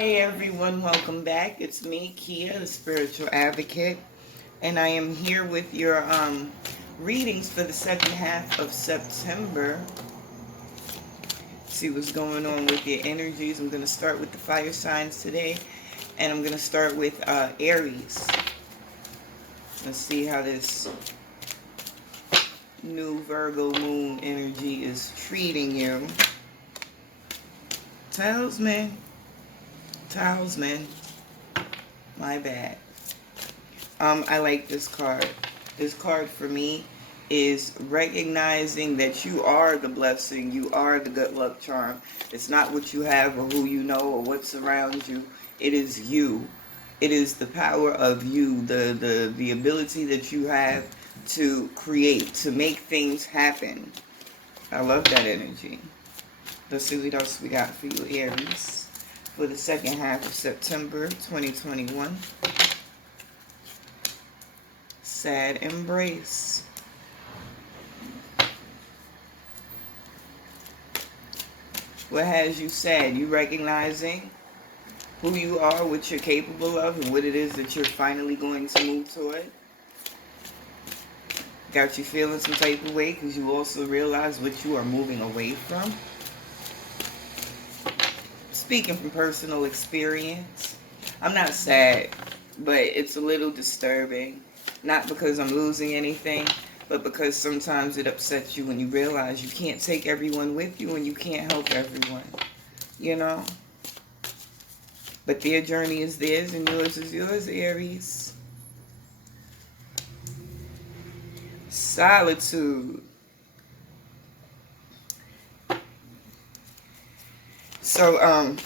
Hey everyone, welcome back. It's me, Kia, the Spiritual Advocate, and I am here with your readings for the second half of September. See what's going on with your energies. I'm going to start with the fire signs today, and I'm going to start with Aries. Let's see how this new Virgo moon energy is treating you. Talisman. My bad. I like this card. This card for me is recognizing that you are the blessing. You are the good luck charm. It's not what you have or who you know or what's around you. It is you. It is the power of you, the ability that you have to create, to make things happen. I love that energy. Let's see what else we got for you, Aries, for the second half of September 2021. Sad embrace. What has you sad? You recognizing who you are, what you're capable of, and what it is that you're finally going to move toward. Got you feeling some type of way because you also realize what you are moving away from. Speaking from personal experience, I'm not sad, but it's a little disturbing. Not because I'm losing anything, but because sometimes it upsets you when you realize you can't take everyone with you and you can't help everyone, you know? But their journey is theirs and yours is yours, Aries. Solitude. So,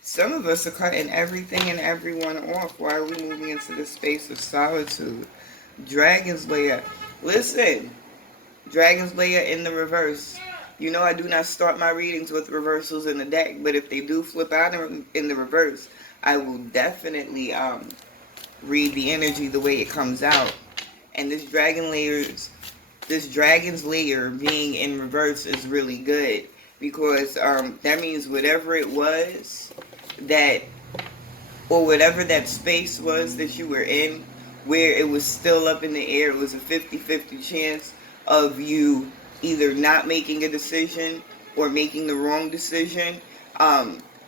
some of us are cutting everything and everyone off. Why are we moving into the space of solitude? Dragon's Lair. Listen, Dragon's Lair in the reverse. You know I do not start my readings with reversals in the deck, but if they do flip out in the reverse, I will definitely read the energy the way it comes out. And this Dragon's Lair being in reverse is really good because that means whatever it was or whatever that space was that you were in, where it was still up in the air, it was a 50-50 chance of you either not making a decision or making the wrong decision.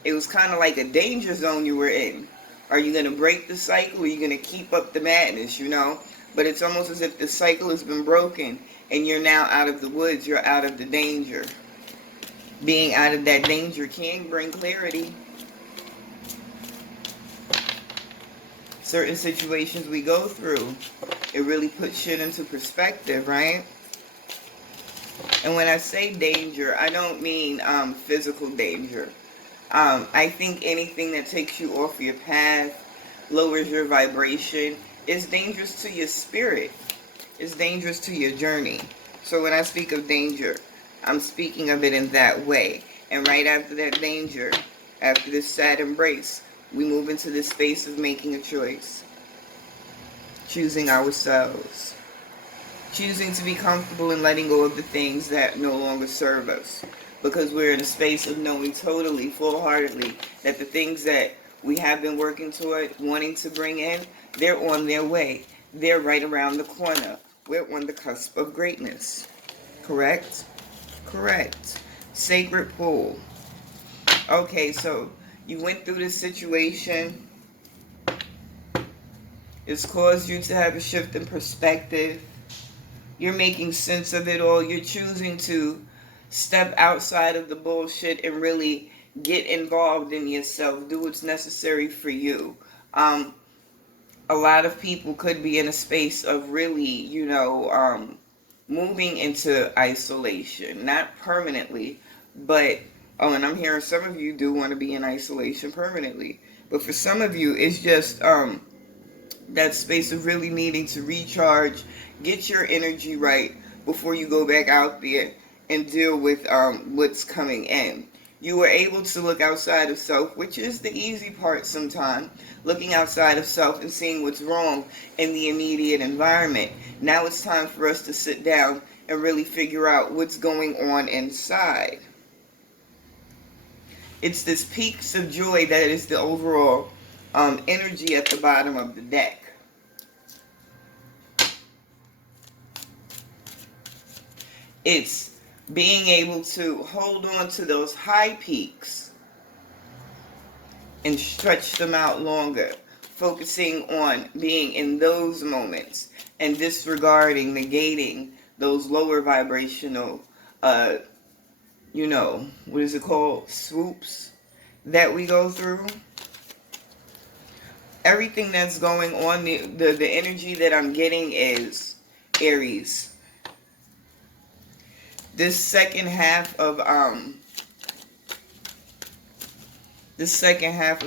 It was kind of like a danger zone you were in. Are you going to break the cycle or are you going to keep up the madness, you know? But it's almost as if the cycle has been broken and you're now out of the woods, you're out of the danger. Being out of that danger can bring clarity. Certain situations we go through, it really puts shit into perspective, right? And when I say danger, I don't mean physical danger. I think anything that takes you off your path, lowers your vibration, is dangerous to your spirit. It's dangerous to your journey. So when I speak of danger, I'm speaking of it in that way. And right after that danger, after this sad embrace, we move into this space of making a choice. Choosing ourselves. Choosing to be comfortable and letting go of the things that no longer serve us. Because we're in a space of knowing totally, full-heartedly, that the things that we have been working toward, wanting to bring in, they're on their way. They're right around the corner. We're on the cusp of greatness. Correct? Correct. Sacred pool. Okay, so you went through this situation. It's caused you to have a shift in perspective. You're making sense of it all. You're choosing to step outside of the bullshit and really get involved in yourself. Do what's necessary for you. A lot of people could be in a space of really, moving into isolation. Not permanently, but, and I'm hearing some of you do want to be in isolation permanently. But for some of you, it's just that space of really needing to recharge, get your energy right before you go back out there and deal with what's coming in. You were able to look outside of self, which is the easy part sometimes, looking outside of self and seeing what's wrong in the immediate environment. Now it's time for us to sit down and really figure out what's going on inside. It's this peaks of joy that is the overall energy at the bottom of the deck. It's being able to hold on to those high peaks and stretch them out longer, focusing on being in those moments and disregarding, negating those lower vibrational, you know, what is it called? Swoops that we go through. Everything that's going on, the energy that I'm getting is Aries. This second half of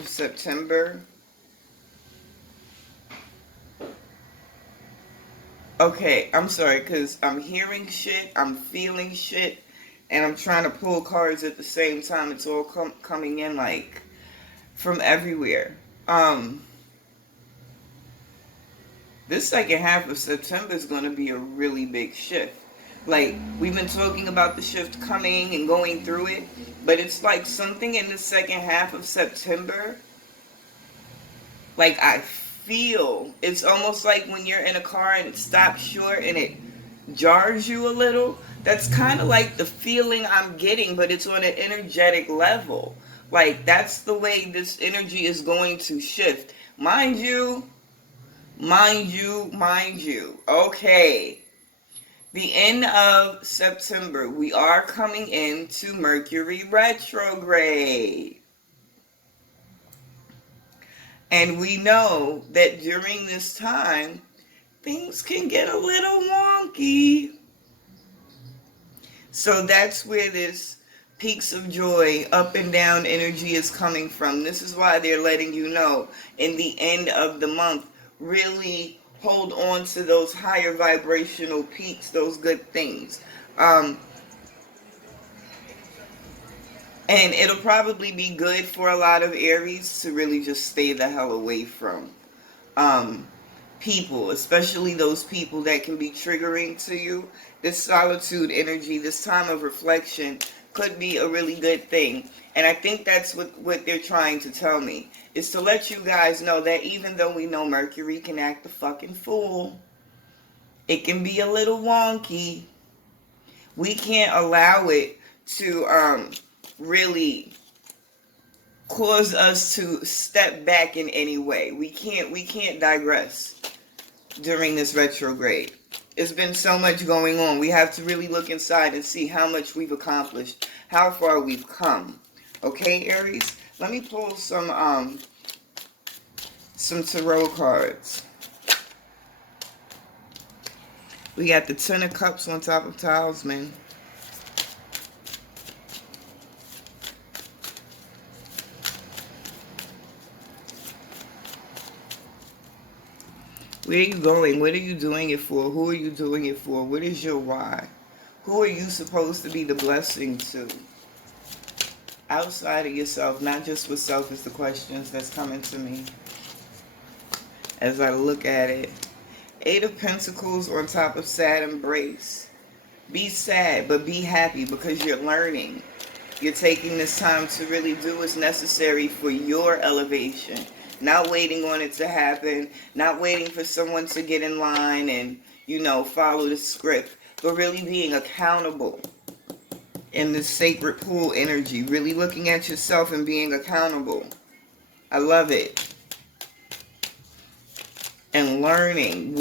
September. Okay, I'm sorry, because I'm hearing shit, I'm feeling shit, and I'm trying to pull cards at the same time. It's all coming in like from everywhere. This second half of September is going to be a really big shift. Like, we've been talking about the shift coming and going through it, but it's like something in the second half of September, like I feel, it's almost like when you're in a car and it stops short and it jars you a little. That's kind of like the feeling I'm getting, but it's on an energetic level. Like, that's the way this energy is going to shift. Mind you. Okay. The end of September, we are coming into Mercury retrograde. And we know that during this time, things can get a little wonky. So that's where this peaks of joy, up and down energy is coming from. This is why they're letting you know in the end of the month, really hold on to those higher vibrational peaks, those good things. And it'll probably be good for a lot of Aries to really just stay the hell away from people, especially those people that can be triggering to you. This solitude energy, this time of reflection could be a really good thing. And I think that's what they're trying to tell me, is to let you guys know that even though we know Mercury can act a fucking fool, it can be a little wonky. We can't allow it to really cause us to step back in any way. We can't digress during this retrograde. There's been so much going on. We have to really look inside and see how much we've accomplished, how far we've come. Okay, Aries? Let me pull some tarot cards. We got the Ten of Cups on top of Talisman. Where are you going? What are you doing it for? Who are you doing it for? What is your why? Who are you supposed to be the blessing to? Outside of yourself, not just with self, is the questions that's coming to me as I look at it. Eight of Pentacles on top of Sad Embrace. Be sad, but be happy because you're learning. You're taking this time to really do what's necessary for your elevation. Not waiting on it to happen. Not waiting for someone to get in line and, you know, follow the script. But really being accountable in this sacred pool energy. Really looking at yourself and being accountable. I love it. And learning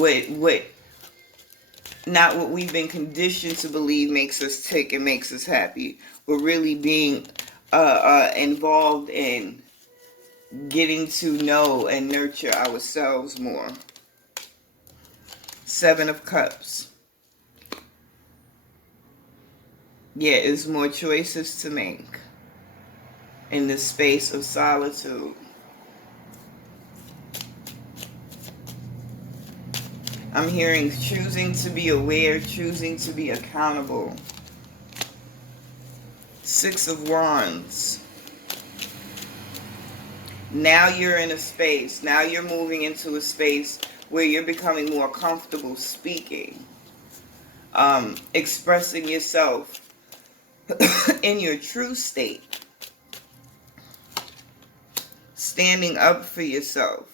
not what we've been conditioned to believe makes us tick and makes us happy. But really being involved in getting to know and nurture ourselves more. Seven of Cups. Yeah, it's more choices to make in this space of solitude. I'm hearing choosing to be aware, choosing to be accountable. Six of Wands. Now you're in a space, now you're moving into a space where you're becoming more comfortable speaking, expressing yourself in your true state. standing up for yourself,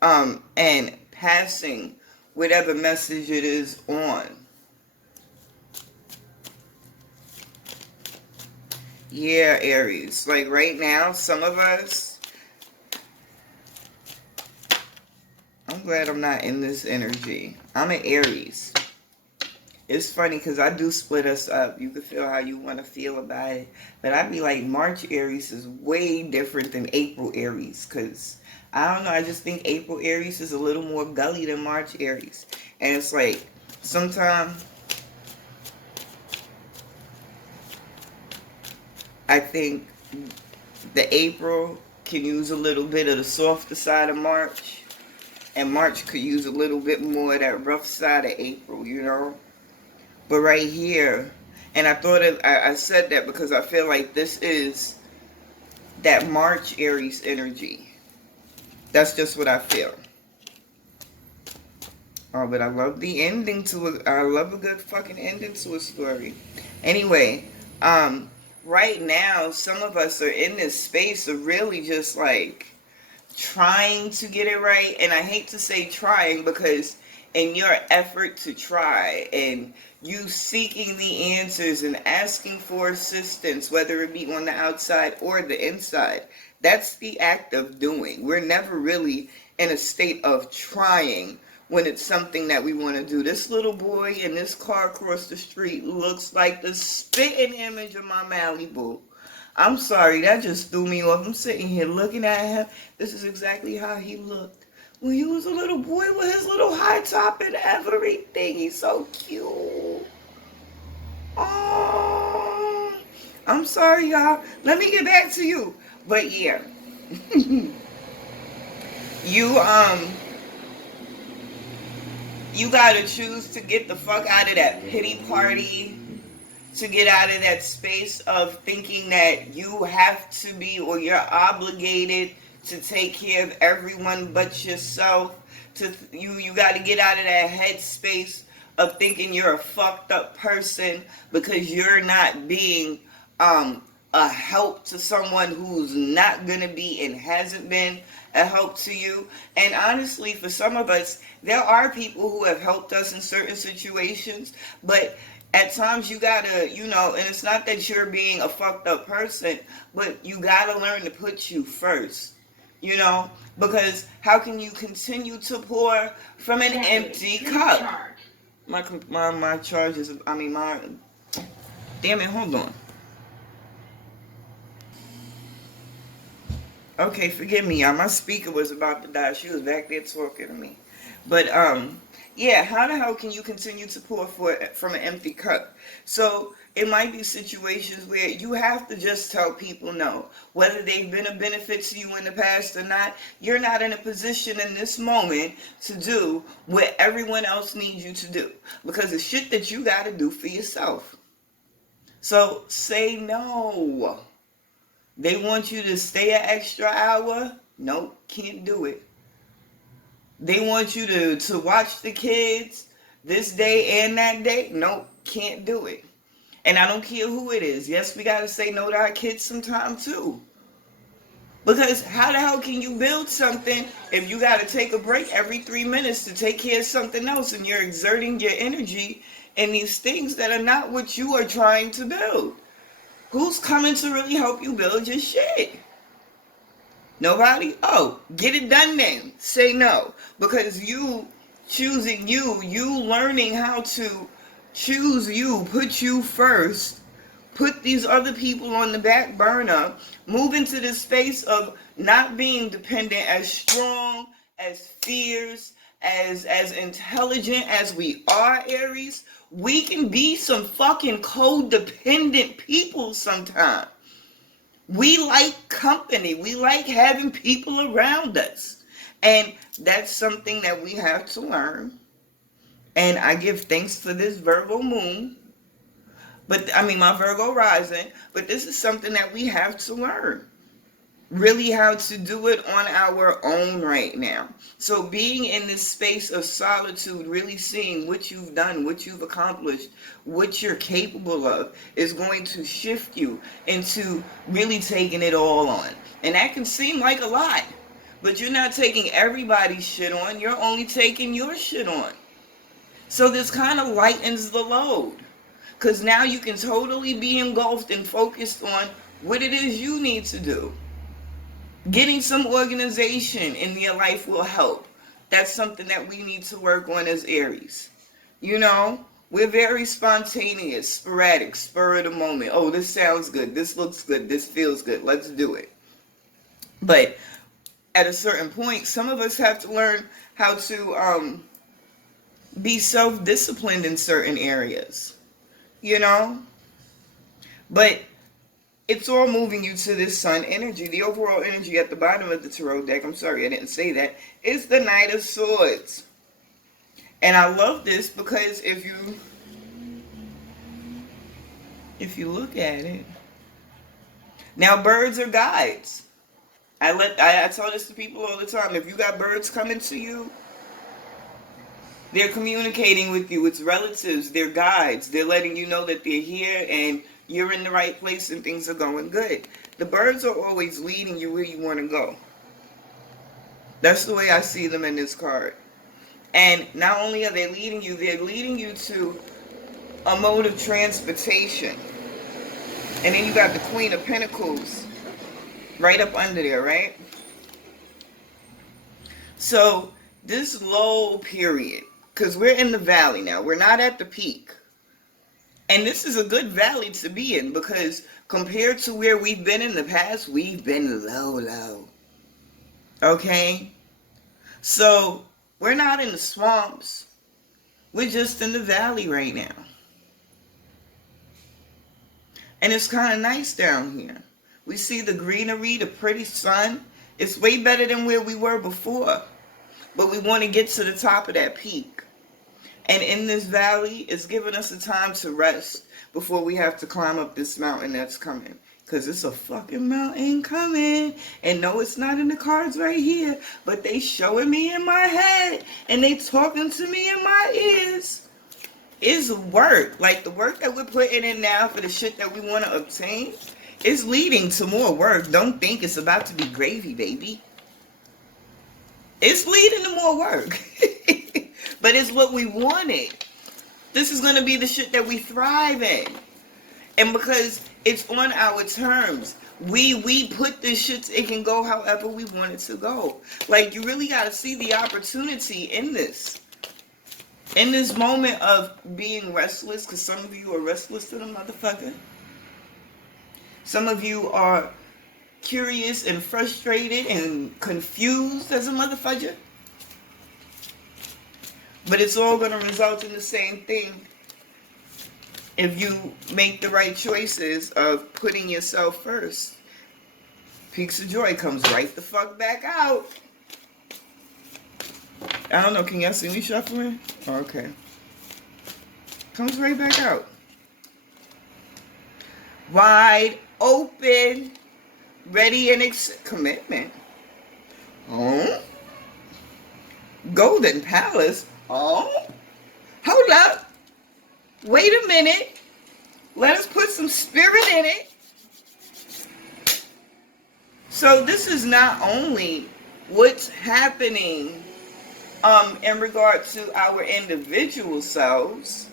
and passing whatever message it is on. Yeah, Aries. Like right now, some of us, I'm glad I'm not in this energy. I'm an Aries. It's funny because I do split us up. You can feel how you want to feel about it. But I'd be like, March Aries is way different than April Aries. Because, I don't know, I just think April Aries is a little more gully than March Aries. And it's like, sometimes I think the April can use a little bit of the softer side of March. And March could use a little bit more of that rough side of April, you know? But right here, and I said that because I feel like this is that March Aries energy. That's just what I feel. Oh, but I love the ending to it. I love a good fucking ending to a story. Anyway, right now, some of us are in this space of really just like trying to get it right. And I hate to say trying because in your effort to try and you seeking the answers and asking for assistance, whether it be on the outside or the inside, that's the act of doing. We're never really in a state of trying when it's something that we want to do. This little boy in this car across the street looks like the spitting image of my Malibu. I'm sorry, that just threw me off. I'm sitting here looking at him. This is exactly how he looked when he was a little boy with his little high top and everything. He's so cute. Oh, I'm sorry, y'all. Let me get back to you. But yeah, you gotta choose to get the fuck out of that pity party, to get out of that space of thinking that you have to be or you're obligated to take care of everyone but yourself. You got to get out of that headspace of thinking you're a fucked up person because you're not being a help to someone who's not gonna be and hasn't been a help to you. And honestly, for some of us, there are people who have helped us in certain situations, but at times you gotta, and it's not that you're being a fucked up person, but you gotta learn to put you first, because how can you continue to pour from an empty cup? My charge is, damn it, hold on. Okay, forgive me, y'all. My speaker was about to die. She was back there talking to me. But, yeah, how the hell can you continue to pour from an empty cup? So it might be situations where you have to just tell people no. Whether they've been a benefit to you in the past or not, you're not in a position in this moment to do what everyone else needs you to do. Because it's shit that you got to do for yourself. So say no. They want you to stay an extra hour? Nope, can't do it. They want you to watch the kids this day and that day? Nope, can't do it. And I don't care who it is. Yes, we got to say no to our kids sometime too. Because how the hell can you build something if you got to take a break every 3 minutes to take care of something else and you're exerting your energy in these things that are not what you are trying to build? Who's coming to really help you build your shit? Nobody? Oh, get it done then. Say no. Because you choosing you learning how to choose you, put you first, put these other people on the back burner, move into this space of not being dependent, as strong, as fierce, as intelligent as we are, Aries. We can be some fucking codependent people sometimes. We like company. We like having people around us. And that's something that we have to learn. And I give thanks for this Virgo moon. But, my Virgo rising. But this is something that we have to learn. really how to do it on our own right now. So being in this space of solitude, really seeing what you've done, what you've accomplished, what you're capable of, is going to shift you into really taking it all on. And that can seem like a lot, but you're not taking everybody's shit on, you're only taking your shit on. So this kind of lightens the load, because now you can totally be engulfed and focused on what it is you need to do. Getting some organization in your life will help. That's something that we need to work on as Aries. You know, we're very spontaneous, sporadic, spur of the moment. Oh, this sounds good. This looks good. This feels good. Let's do it. But at a certain point, some of us have to learn how to be self-disciplined in certain areas. You know? But it's all moving you to this sun energy. The overall energy at the bottom of the tarot deck, I'm sorry I didn't say that, is the Knight of Swords. And I love this because if you look at it, now birds are guides. I tell this to people all the time. If you got birds coming to you, they're communicating with you. It's relatives. They're guides. They're letting you know that they're here and you're in the right place and things are going good. The birds are always leading you where you want to go. That's the way I see them in this card. And not only are they leading you, they're leading you to a mode of transportation. And then you got the Queen of Pentacles right up under there, right? So this low period, because we're in the valley now. We're not at the peak. And this is a good valley to be in, because compared to where we've been in the past, we've been low. Okay? So we're not in the swamps. We're just in the valley right now. And it's kind of nice down here. We see the greenery, the pretty sun. It's way better than where we were before. But we want to get to the top of that peak. And in this valley, it's giving us a time to rest before we have to climb up this mountain that's coming. Because it's a fucking mountain coming. And no, it's not in the cards right here. But they showing me in my head. And they talking to me in my ears. It's work. Like the work that we're putting in now for the shit that we want to obtain is leading to more work. Don't think it's about to be gravy, baby. It's leading to more work. But it's what we wanted. This is going to be the shit that we thrive in. And because it's on our terms, we put this shit, it can go however we want it to go. Like, you really got to see the opportunity in this. In this moment of being restless, because some of you are restless to the motherfucker. Some of you are curious and frustrated and confused as a motherfucker. But it's all going to result in the same thing if you make the right choices of putting yourself first. Peaks of Joy comes right the fuck back out. I don't know, can y'all see me shuffling? Oh, okay. Comes right back out. Wide open, ready and commitment. Oh. Golden Palace. Oh, hold up. Wait a minute. Let us put some spirit in it. So this is not only what's happening in regard to our individual selves.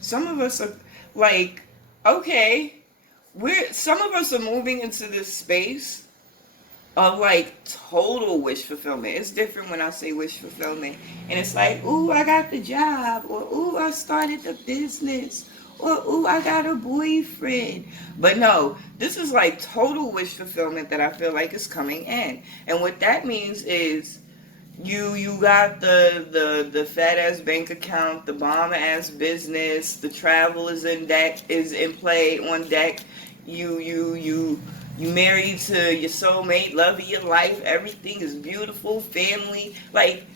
Some of us are like, okay, some of us are moving into this space of like total wish fulfillment. It's different when I say wish fulfillment. And it's like, ooh, I got the job. Or ooh, I started the business. Or ooh, I got a boyfriend. But no, this is like total wish fulfillment that I feel like is coming in. And what that means is you got the fat ass bank account, the bomb ass business, the travel is in play on deck. You married to your soulmate, love of your life, everything is beautiful, family, like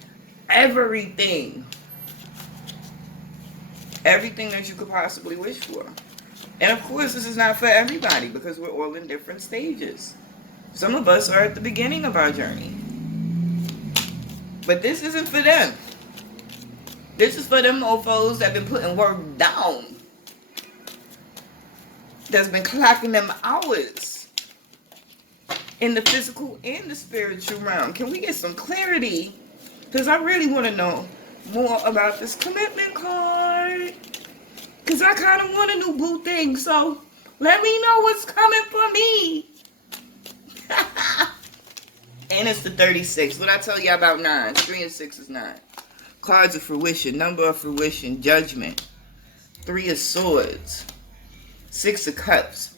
everything. Everything that you could possibly wish for. And of course, this is not for everybody because we're all in different stages. Some of us are at the beginning of our journey. But this isn't for them. This is for them mofos that have been putting work down. That's been clocking them hours in the physical and the spiritual realm. Can we get some clarity? Because I really want to know more about this commitment card. Because I kind of want a new boo thing. So let me know what's coming for me. And it's the 36. What I tell you about 9? 3 and 6 is 9. Cards of fruition. Number of fruition. Judgment. 3 of swords. 6 of cups.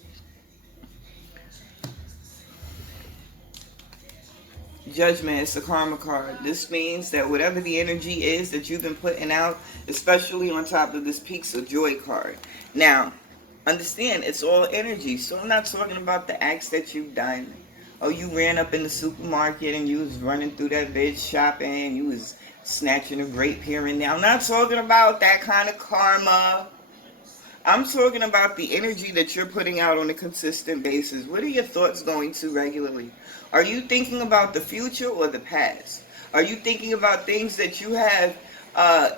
Judgment is the karma card. This means that whatever the energy is that you've been putting out, especially on top of this Peaks of Joy card. Now, understand, it's all energy. So I'm not talking about the acts that you've done. Oh, you ran up in the supermarket and you was running through that bitch shopping. You was snatching a grape here and there. I'm not talking about that kind of karma. I'm talking about the energy that you're putting out on a consistent basis. What are your thoughts going to regularly? Are you thinking about the future or the past? Are you thinking about things that you have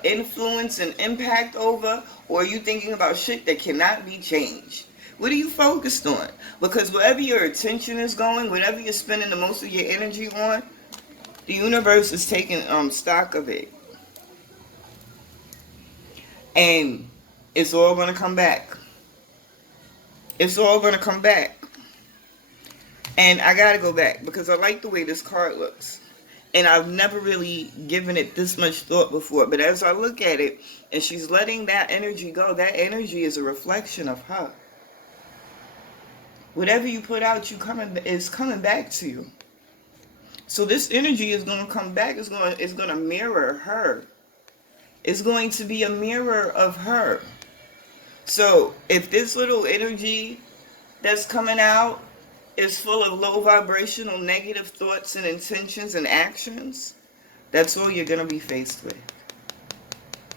influence and impact over? Or are you thinking about shit that cannot be changed? What are you focused on? Because wherever your attention is going, whatever you're spending the most of your energy on, the universe is taking stock of it. And it's all going to come back. It's all going to come back. And I got to go back because I like the way this card looks. And I've never really given it this much thought before. But as I look at it, and she's letting that energy go, that energy is a reflection of her. Whatever you put out, is coming back to you. So this energy is going to come back. It's going to mirror her. It's going to be a mirror of her. So if this little energy that's coming out is full of low vibrational negative thoughts and intentions and actions, that's all you're going to be faced with.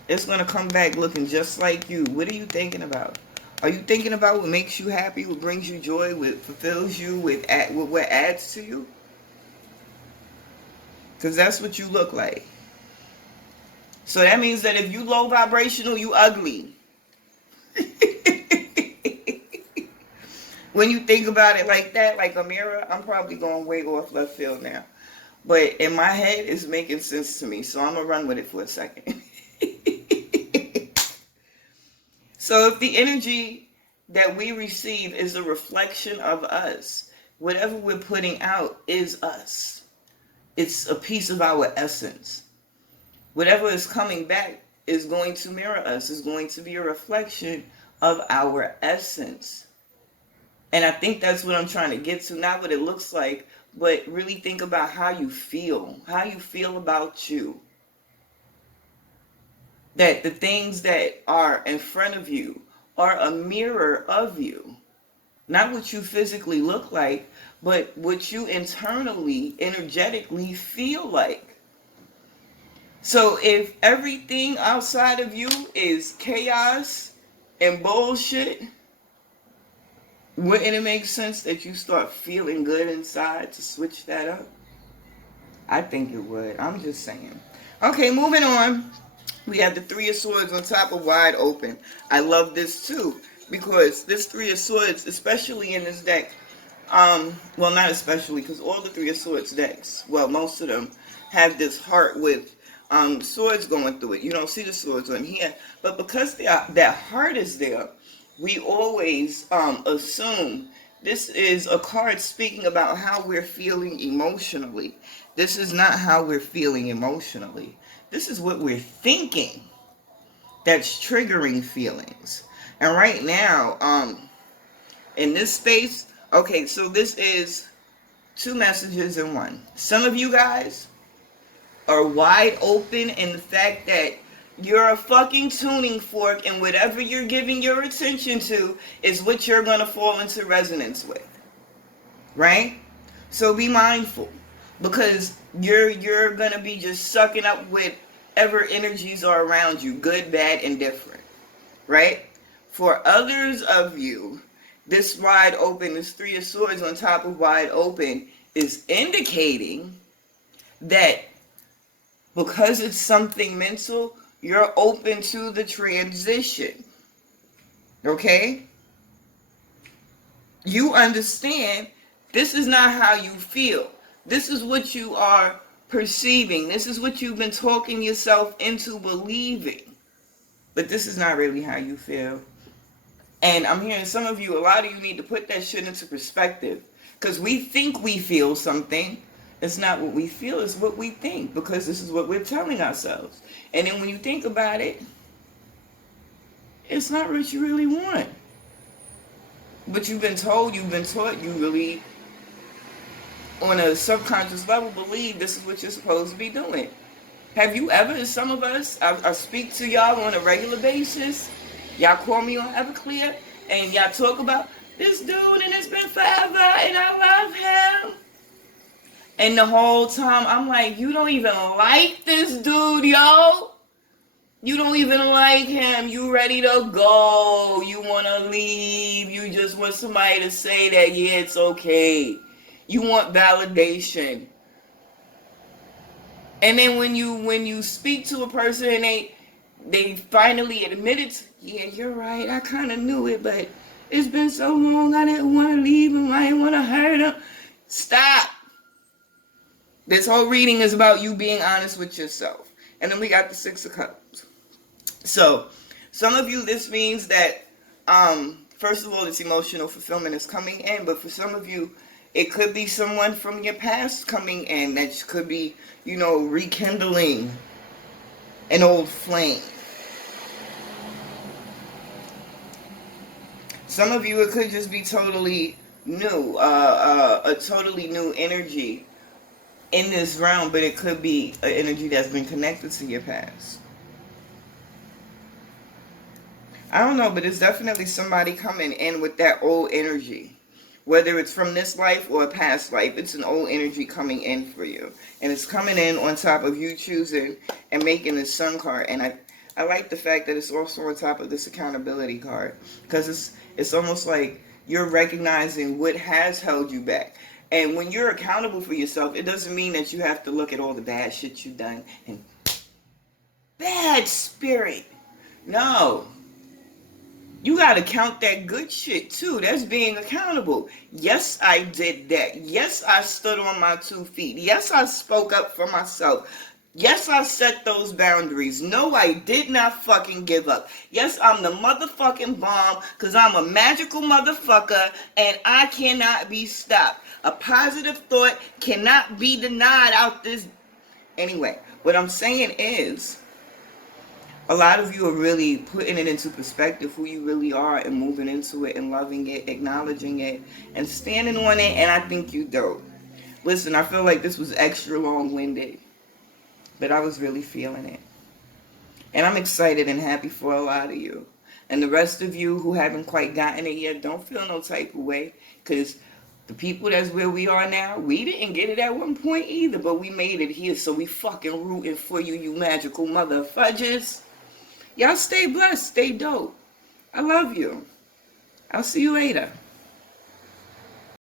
It's going to come back looking just like you. What are you thinking about? Are you thinking about what makes you happy, what brings you joy, what fulfills you, what adds to you? Because that's what you look like. So that means that if you low vibrational, you ugly. When you think about it like that, like a mirror, I'm probably going way off left field now. But in my head, it's making sense to me. So I'm going to run with it for a second. So if the energy that we receive is a reflection of us, whatever we're putting out is us. It's a piece of our essence. Whatever is coming back is going to mirror us, is going to be a reflection of our essence. And I think that's what I'm trying to get to, not what it looks like, but really think about how you feel about you. That the things that are in front of you are a mirror of you. Not what you physically look like, but what you internally, energetically feel like. So if everything outside of you is chaos and bullshit, wouldn't it make sense that you start feeling good inside to switch that up? I think it would. I'm just saying. Okay, moving on. We have the 3 of Swords on top of Wide Open. I love this too, because this 3 of Swords, especially in this deck, well, not especially, because all the 3 of Swords decks, well, most of them, have this heart with swords going through it. You don't see the swords on here, but because that heart is there, we always assume this is a card speaking about how we're feeling emotionally. This is not how we're feeling emotionally. This is what we're thinking that's triggering feelings. And right now, in this space, okay, so this is 2 messages in one. Some of you guys are wide open in the fact that you're a fucking tuning fork, and whatever you're giving your attention to is what you're going to fall into resonance with. Right? So be mindful, because you're going to be just sucking up whatever energies are around you, good, bad, and different. Right? For others of you, this wide open, this Three of Swords on top of wide open, is indicating that because it's something mental, you're open to the transition. Okay? You understand this is not how you feel. This is what you are perceiving. This is what you've been talking yourself into believing. But this is not really how you feel. And I'm hearing some of you, a lot of you need to put that shit into perspective. Because we think we feel something. It's not what we feel, it's what we think. Because this is what we're telling ourselves. And then when you think about it, it's not what you really want. But you've been told, you've been taught, you really, on a subconscious level, believe this is what you're supposed to be doing. Have you ever, some of us, I speak to y'all on a regular basis. Y'all call me on Everclear, and y'all talk about this dude, and it's been forever, and I love him. And the whole time, I'm like, you don't even like this dude, yo. You don't even like him. You ready to go. You want to leave. You just want somebody to say that, yeah, it's okay. You want validation. And then when you speak to a person and they finally admit it, yeah, you're right, I kind of knew it, but it's been so long, I didn't want to leave him, I didn't want to hurt him. Stop. This whole reading is about you being honest with yourself. And then we got the Six of Cups. So, some of you, this means that, first of all, this emotional fulfillment is coming in, but for some of you, it could be someone from your past coming in that could be, rekindling an old flame. Some of you, it could just be totally new, a totally new energy in this realm, but it could be an energy that's been connected to your past. I don't know, but it's definitely somebody coming in with that old energy. Whether it's from this life or a past life, it's an old energy coming in for you. And it's coming in on top of you choosing and making the Sun card. And I like the fact that it's also on top of this accountability card. Because it's almost like you're recognizing what has held you back. And when you're accountable for yourself, it doesn't mean that you have to look at all the bad shit you've done and bad spirit. No. You got to count that good shit too. That's being accountable. Yes, I did that. Yes, I stood on my 2 feet. Yes, I spoke up for myself. Yes, I set those boundaries. No, I did not fucking give up. Yes, I'm the motherfucking bomb because I'm a magical motherfucker and I cannot be stopped. A positive thought cannot be denied out this. Anyway, what I'm saying is, a lot of you are really putting it into perspective, who you really are, and moving into it and loving it, acknowledging it, and standing on it, and I think you dope. Listen, I feel like this was extra long-winded, but I was really feeling it. And I'm excited and happy for a lot of you. And the rest of you who haven't quite gotten it yet, don't feel no type of way, because the people that's where we are now, we didn't get it at one point either, but we made it here, so we fucking rooting for you, you magical motherfudges. Y'all stay blessed, stay dope. I love you. I'll see you later.